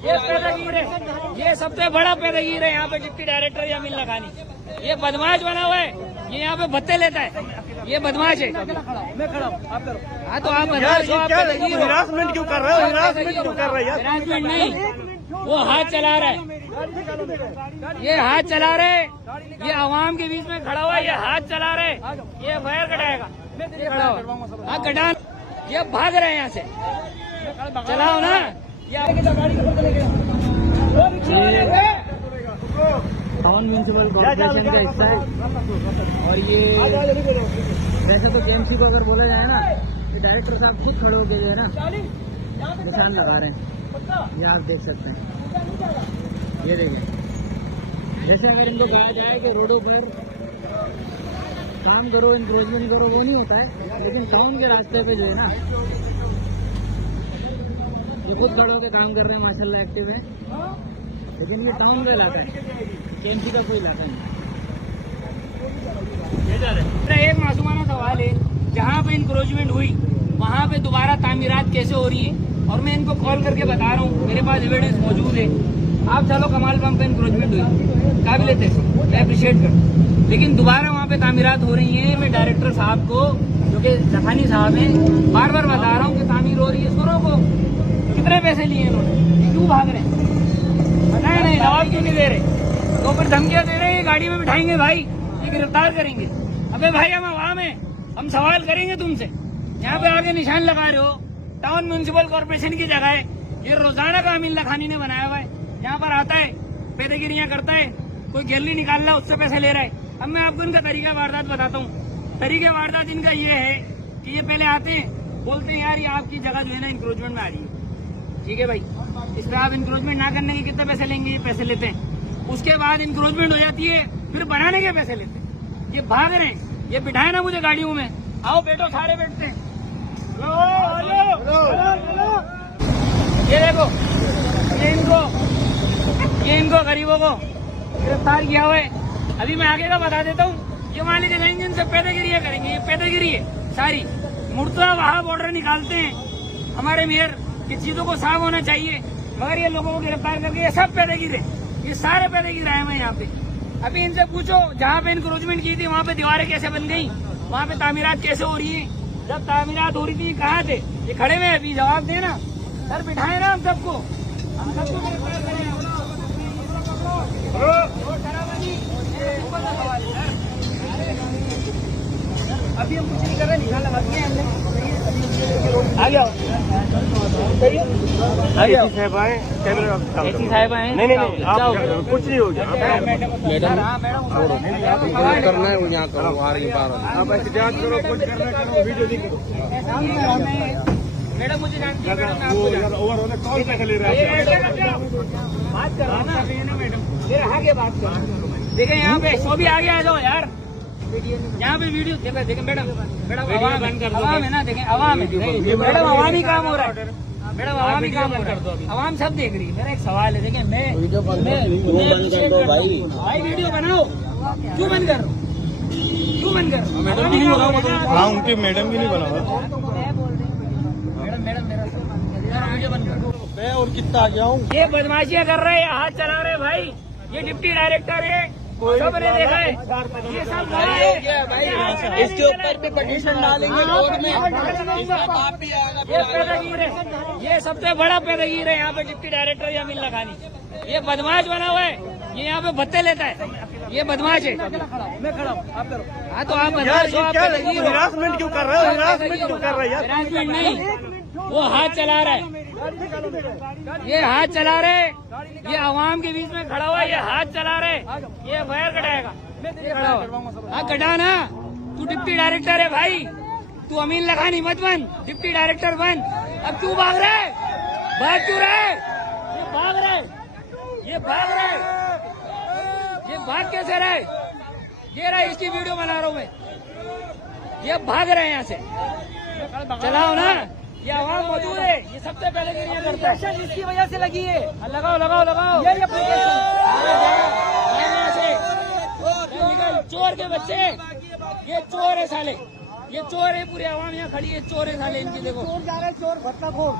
ये पैदागीर है, ये सबसे बड़ा पैदागीर है यहाँ पे डिप्टी डायरेक्टर यामीन लखानी। ये बदमाश बना हुआ है, ये यहाँ पे भत्ते लेता है, ये बदमाश है। मैं खड़ा हूँ, आप करो। हाँ तो आप बदमाश हो, आप पैदागीर हो। हिरासमेंट क्यों कर रहे हो? हिरासमेंट क्यों कर रहे हो? हिरासमेंट नहीं, वो हाथ चला रहा है, ये हाथ चला रहे, ये आवाम के बीच में खड़ा हुआ है, ये हाथ चला रहे, ये फायर कटाएगा। हाँ कटा, ये भाग रहे हैं यहाँ से, चलाओ ना। टाउन म्यूनिसिपल कॉर्पोरेशन का हिस्सा है और ये वैसे तो जेएमसी को अगर बोला जाए ना, ये डायरेक्टर साहब खुद खड़े होके जो है ना निशान लगा रहे हैं, ये आप देख सकते हैं। ये देखें, जैसे अगर इनको कहा जाए कि रोडों पर काम करो, इंक्रोचमेंट करो, वो नहीं होता है, लेकिन टाउन के रास्ते पे जो है ना ये खुद खड़े होकर काम कर रहे हैं, माशाल्लाह एक्टिव है। लेकिन ये टाउन का इलाका है, केएमसी का कोई इलाका नहीं। एक मासूमाना सवाल है, जहाँ पे इंक्रोचमेंट हुई वहाँ पे दोबारा तामीरात कैसे हो रही है, और मैं इनको कॉल करके बता रहा हूँ, मेरे पास एविडेंस मौजूद है। आप चलो कमाल पंप पे इंक्रोचमेंट हुई, काबिल तहसीन, मैं अप्रिशिएट करता हूँ, लेकिन दोबारा वहाँ पे तामीरात हो रही है। मैं डायरेक्टर साहब को, जो कि लखानी साहब हैं, बार बार बता रहा हूँ कि तामीर हो रही है, सुनो को कितने पैसे लिए इन्होंने, क्यों भाग रहे हैं, बताए नहीं, जवाब क्यों नहीं दे रहे, तो फिर धमकियां दे रहे हैं, गाड़ी में बिठाएंगे भाई, ये गिरफ्तार करेंगे। अबे भाई हम आवाम है, हम सवाल करेंगे तुमसे, यहाँ पे आगे निशान लगा रहे हो, टाउन म्यूनिसिपल कॉर्पोरेशन की जगह है, ये रोजाना का यामीन लखानी ने बनाया हुआ है, यहाँ पर आता है, पैदागिरियां करता है, कोई गैलरी निकाल रहा है, उससे पैसे ले रहा है। अब मैं आपको इनका तरीका वारदात बताता हूँ। तरीका वारदात इनका ये है कि ये पहले आते हैं, बोलते हैं यार ये आपकी जगह जो है ना इंक्रोचमेंट में आ रही है, ठीक है भाई, इस पर आप इंक्रोचमेंट ना करने के कितने पैसे लेंगे, ये पैसे लेते हैं। उसके बाद इंक्रोचमेंट हो जाती है, फिर बनाने के पैसे लेते हैं। ये भाग रहे हैं, ये बिठाए ना मुझे गाड़ियों में, आओ बैठो, सारे बैठते हैं। ये देखो, ये इनको गरीबों को गिरफ्तार किया हुआ है। अभी मैं आगे का बता देता हूँ, ये मान लीजिए जाएंगे, इनसे पैदागिरियां करेंगे, ये पैदागिरी है सारी। मुर्तजा वहां बॉर्डर निकालते हैं हमारे मेयर की, चीजों को साफ होना चाहिए, मगर ये लोगों को गिरफ्तार करके ये सब पैदागिर है, ये सारे पैदागिर आए हैं यहाँ पे। अभी इनसे पूछो, जहाँ पे इंक्रोचमेंट की थी वहाँ पे दीवारें कैसे बन गई, वहाँ पे तामीरात कैसे हो रही है, जब तामीरात हो रही थी कहाँ थे, ये खड़े हुए अभी, जवाब देना सर, बिठाए ना हम सबको, गिरफ्तार करें। अभी हम कुछ नहीं कर रहे, निकाल लगा दिए हमने, आ गया साहब आए, ऐसी साहब आए, नहीं कुछ नहीं हो गया। मैडम करना है वो यहाँ करो, आ रही बार आप ऐसे जांच करो, कुछ करना करो, वीडियो दिखो। मैडम मुझे जानती है, ओवर होने कौन पैसे ले रहा है? बात कर रहा ना मैडम, ये आगे बात कर। देखें यहाँ पे सो भी आगे आ जाओ यार, यहाँ पे वीडियो देखें मैडम, आवाम है ना, देखें आवाम है मैडम, आवामी काम हो रहा है मैडम, आवामी काम हो रहा है, आवाम सब देख रही है। मेरा एक सवाल है, देखें मैं भाई वीडियो बनाओ, क्यों बंद कर रहा हूँ, क्यों बंद कर रहा हूँ? मैडम नहीं बना, हाँ उनकी मैडम भी नहीं बना। मैडम मेरा वीडियो बंद करो। मैं और कितना आ गया हूँ, ये बदमाशियां कर रहे हैं, हाथ चला रहे हैं भाई, ये डिप्टी डायरेक्टर है, सबने देखा है, ये सब इसके ऊपर भी पटिशन डालेंगे कोर्ट में। ये पैदागीर है, ये सबसे बड़ा पैदागीर है यहाँ पे डिप्टी डायरेक्टर यामीन लखानी। ये बदमाश बना हुआ है, ये यहाँ पे भत्ते लेता है, ये बदमाश है। मैं खड़ा हूँ, आप करो। हाँ तो आप बदमाश हो, आप पैदागीर हो। हिरासमेंट क्यों कर रहे हो? हिरासमेंट क्यों कर रहे हो? हिरासमेंट नहीं, वो हाथ चला रहा है, ये हाथ चला रहे, ये आवाम के बीच में खड़ा हुआ है, ये हाथ चला रहे, ये फायर कटाएगा। हाँ कटा ना, तू डिप्टी डायरेक्टर है भाई, तू यामीन लखानी मत बन, डिप्टी डायरेक्टर बन। अब क्यों भाग रहे, भाग क्यों रहे, ये भाग रहे, ये भाग रहे, ये भाग कैसे रहे, ये रहा, इसकी वीडियो बना रहा हूँ मैं, ये भाग रहे हैं यहाँ से, चलाओ ना, ये आवाम मौजूद है, ये सबसे पहले गिरियां करता है, इसकी वजह से लगी है। लगाओ लगाओ लगाओ, ये चोर के बच्चे, ये चोर है साले, ये चोर है, पूरे आवाम यहाँ खड़ी है, चोर है साले, इनकी देखो, चोर जा रहे हैं, चोर भत्ता खोर।